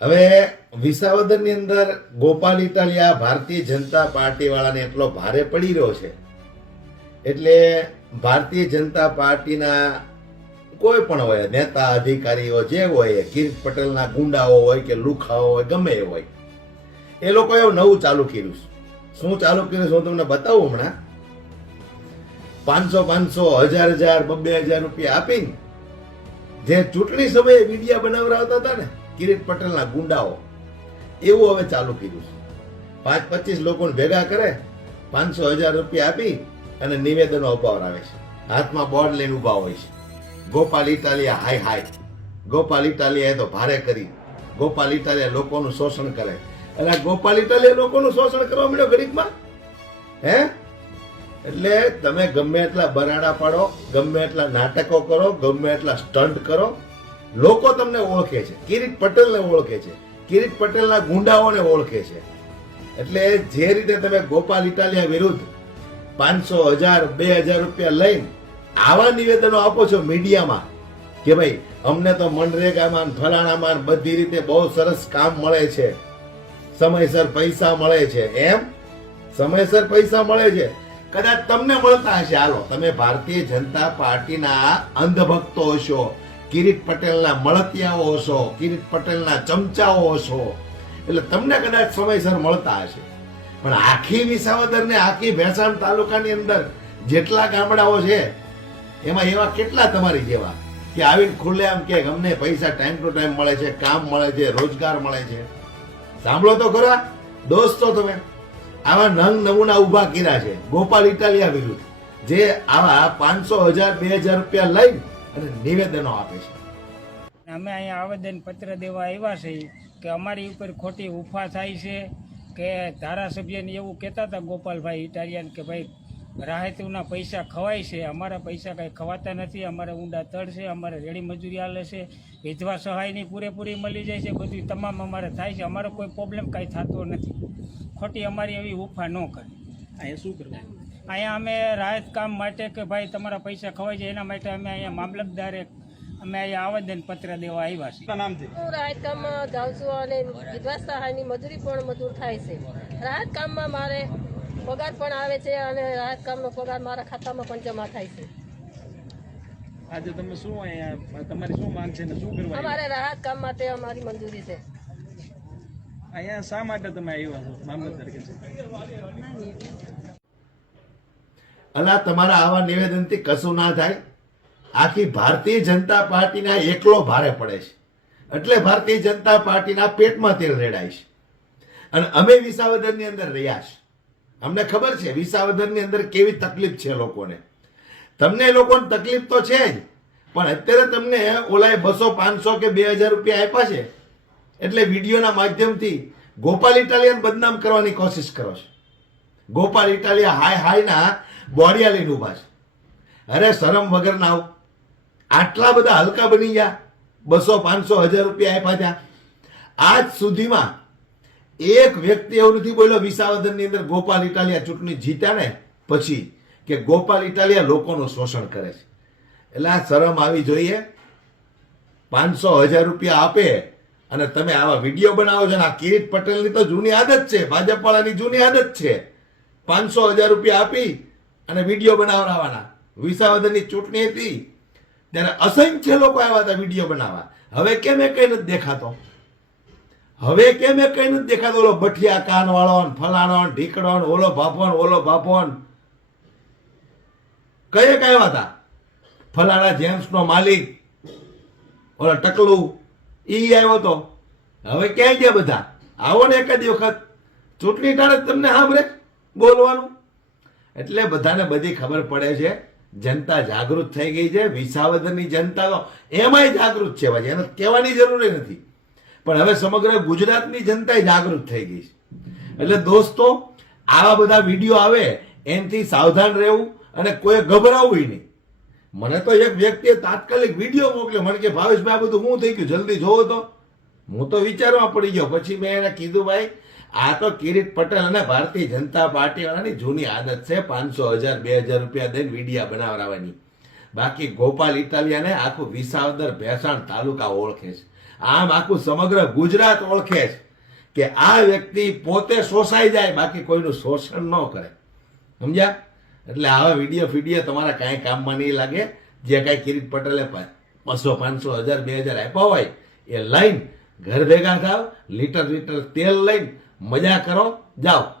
હવે વિસાવદરની અંદર ગોપાલ ઇટાલિયા ભારતીય જનતા પાર્ટી વાળાને એટલો ભારે પડી રહ્યો છે એટલે ભારતીય જનતા પાર્ટીના કોઈ પણ હોય, નેતા, અધિકારીઓ જે હોય કિરીટ પટેલના ગુંડાઓ હોય કે લુખાઓ હોય, ગમે એ હોય, એ લોકો એવું નવું ચાલુ કર્યું છે. શું ચાલુ કર્યું હું તમને બતાવું હમણાં પાંચસો પાંચસો, હજાર હજાર, બબ્બે હજાર રૂપિયા આપીને જે ચૂંટણી સમયે મીડિયા બનાવડાવતા હતા ને કિરીટ પટેલના ગુંડાઓ. એવું હવે ચાલુ કર્યું છે. પાંચ પચીસ લોકોને ભેગા કરે, પાંચસો હજાર રૂપિયા આપી અને નિવેદનો અપાવડાવે છે. હાથમાં બોર્ડ લઈને ઊભા હોય છે. ગોપાલ ઇટાલિયા, હાય હાય. ગોપાલ ઇટાલિયાએ તો ભારે કરી. ગોપાલ ઇટાલિયા લોકોનું શોષણ કરે. એટલે ગોપાલ ઇટાલિયા લોકોનું શોષણ કરવા મળ્યો ગરીબમાં? હે? એટલે તમે ગમે એટલા બરાડા પાડો, ગમે એટલા નાટકો કરો, ગમે એટલા સ્ટન્ટ કરો લોકો તમને ઓળખે છે. કિરીટ પટેલને ઓળખે છે. કિરીટ પટેલના ગુંડાઓને ઓળખે છે. એટલે જે રીતે તમે ગોપાલ ઇટાલિયા વિરુદ્ધ પાંચસો હજાર, બે હજાર રૂપિયા લઈને આવા નિવેદનો આપો છો મીડિયામાં કે ભાઈ, અમને તો મનરેગામાં ફલાણામાં બધી રીતે બહુ સરસ કામ મળે છે. સમયસર પૈસા મળે છે. એમ? સમયસર પૈસા મળે છે? કદાચ તમને મળતા હશે. હાલો, તમે ભારતીય જનતા પાર્ટીના અંધભક્તો હશો. કિરીટ પટેલના મળતિયાઓ હશો, કિરીટ પટેલના ચમચાઓ હશો. એટલે તમને કદાચ સમયસર મળતા હશે. પણ આખી વિસાવદર ને આખી ભેસાણ તાલુકાની અંદર જેટલા ગામડાઓ છે, એમાં એવા કેટલા તમારી જેવા કે આવીને ખુલ્લે આમ કે અમને પૈસા ટાઈમ ટુ ટાઈમ મળે છે, કામ મળે છે, રોજગાર મળે છે. સાંભળો તો ખરા, દોસ્તો તમે, આવા નંગ નમૂના ઊભા કર્યા છે, ગોપાલ ઇટાલિયા વિરુદ્ધ, જે આવા પાંચસો હજાર, બે હજાર રૂપિયા લઈને અને નિવેદનો આપે છે. અમે અહીંયા આવેદન પત્ર દેવા આવ્યા છે કે અમારી ઉપર ખોટી ઉફા થાય છે કે ધારાસભ્યને એવું કહેતા હતા ગોપાલભાઈ ઇટાલિયન કે ભાઈ રાહતુના પૈસા ખવાય છે અમારા પૈસા કંઈ ખવાતા નથી અમારે ઊંડા તળ છે અમારે રેડી મજૂરી હાલે છે વિધવા સહાયની પૂરેપૂરી મળી જાય છે બધું તમામ અમારે થાય છે અમારો કોઈ પ્રોબ્લેમ કાંઈ થતો નથી. ખોટી અમારી એવી ઉફા ન કરે. અહીંયા શું કરવું અહીંયા અમે રાહત કામ માટે કે ભાઈ તમારા પૈસા ખવાય છે એના માટે અમે અહીંયા મામલતદારે અમે અહીંયા આવેદન પત્ર દેવા આવ્યા છીએ. નામ છે? હું રાહત કામમાં જાઉં છું અને વિધવા સહાયની મજૂરી પણ મજૂર થાય છે. રાહત કામમાં મારે પગાર પણ આવે છે અને રાહત કામનો પગાર મારા ખાતામાં પણ જમા થાય છે. આજે તમે શું અહીંયા તમારી શું માંગ છે ને શું કરવા અમારે રાહત કામ માટે અમારી મંજૂરી છે. અહીંયા શા માટે તમે આવ્યા છો? મામલતદાર કે છે? અલા, તમારા આવા નિવેદનથી કશું ના થાય. આખી ભારતીય જનતા પાર્ટીના એકલો ભારે પડે છે. એટલે ભારતીય જનતા પાર્ટીના પેટમાં તેલ રેડાય છે. અને અમે વિસાવદરની અંદર રહ્યા છે. અમને ખબર છે વિસાવદરની અંદર કેવી તકલીફ છે લોકોને. તમને લોકોને તકલીફ તો છે જ, પણ અત્યારે તમને ઓલાએ બસો, પાંચસો કે બે હજાર રૂપિયા આપ્યા છે. એટલે વિડીયોના માધ્યમથી ગોપાલ ઇટાલિયન બદનામ કરવાની કોશિશ કરો છો. ગોપાલ ઇટાલિયા હાય હાયના બોડિયા લઈને છે. અરે શરમ વગર ના આવ. આટલા બધા હલકા બની ગયા. બસો, પાંચસો, હજાર રૂપિયા આપ્યા ત્યાં. આજ સુધીમાં એક વ્યક્તિ એવું નથી બોલ્યો, વિસાવદનની અંદર ગોપાલ ઇટાલિયા ચૂંટણી જીત્યા ને પછી કે ગોપાલ ઇટાલિયા લોકોનું શોષણ કરે છે. એટલે આ શરમ આવી જોઈએ. પાંચસો, હજાર રૂપિયા આપે અને તમે આવા વીડિયો બનાવો છો ને, આ કિરીટ પટેલની તો જૂની આદત છે ભાજપ વાળાની જૂની આદત છે. પાંચસો, હજાર રૂપિયા આપી અને વીડિયો બનાવડાવવાના વિસાવદરની ચૂંટણી હતી, ત્યારે અસંખ્ય લોકો આવ્યા હતા વીડિયો બનાવવા. હવે કેમ એ કઈ નથી દેખાતો? હવે કેમ એ કઈ નથી દેખાતો? ઓલો ભઠિયા કાન વાળો ફલાણો ઢીકડો ઓલો ભાપો ઓલો ભાપોન કયે આવ્યા હતા? ફલાણા જેમ્સ નો માલિક, ઓલા ટકલું, ઈ આવ્યો હતો હવે ક્યાં ગયા બધા? આવો ને એકાદ વખત. ચૂંટણી ટાળે જ તમને સાંભળે બોલવાનું. એટલે બધાને બધી ખબર પડે છે, જનતા જાગૃત થઈ ગઈ છે, વિસાવદરની જનતા એમાંય જાગૃત છે ભાઈ એને કહેવાની જરૂર નથી. પણ હવે સમગ્ર ગુજરાતની જનતા જાગૃત થઈ ગઈ છે. એટલે દોસ્તો, આવા બધા વીડિયો આવે, એનાથી સાવધાન રહેવું અને કોઈ ગભરાવું નહીં. મને તો એક વ્યક્તિએ તાત્કાલિક વીડિયો મોકલ્યો, મને કે ભાવેશભાઈ, આ બધું શું થઈ ગયું? જલ્દી જોવો તો. હું તો વિચારવા પડી ગયો. પછી મેં એને કીધું, ભાઈ આ તો કિરીટ પટેલ અને ભારતીય જનતા પાર્ટી વાળાની જૂની આદત છે. પાંચસો હજાર, બે હજાર રૂપિયા દઈને વીડિયા બનાવડાવવાની. બાકી ગોપાલ ઇટાલિયાને આખું વિસાવદર ભેસાણ તાલુકા ઓળખે છે. આમ આખું સમગ્ર ગુજરાત ઓળખે છે કે આ વ્યક્તિ પોતે શોષાઈ જાય, બાકી કોઈનું શોષણ ન કરે. સમજ્યા? એટલે આવા વીડિયો ફીડીયો તમારા કાંઈ કામમાં નહીં લાગે. જે કાંઈ કિરીટ પટેલે બસો પાંચસો હજાર, બે હજાર આપ્યા હોય, એ લઈને ઘર ભેગા થાવ, લીટર લીટર તેલ લઈને મજા કરો જાઓ.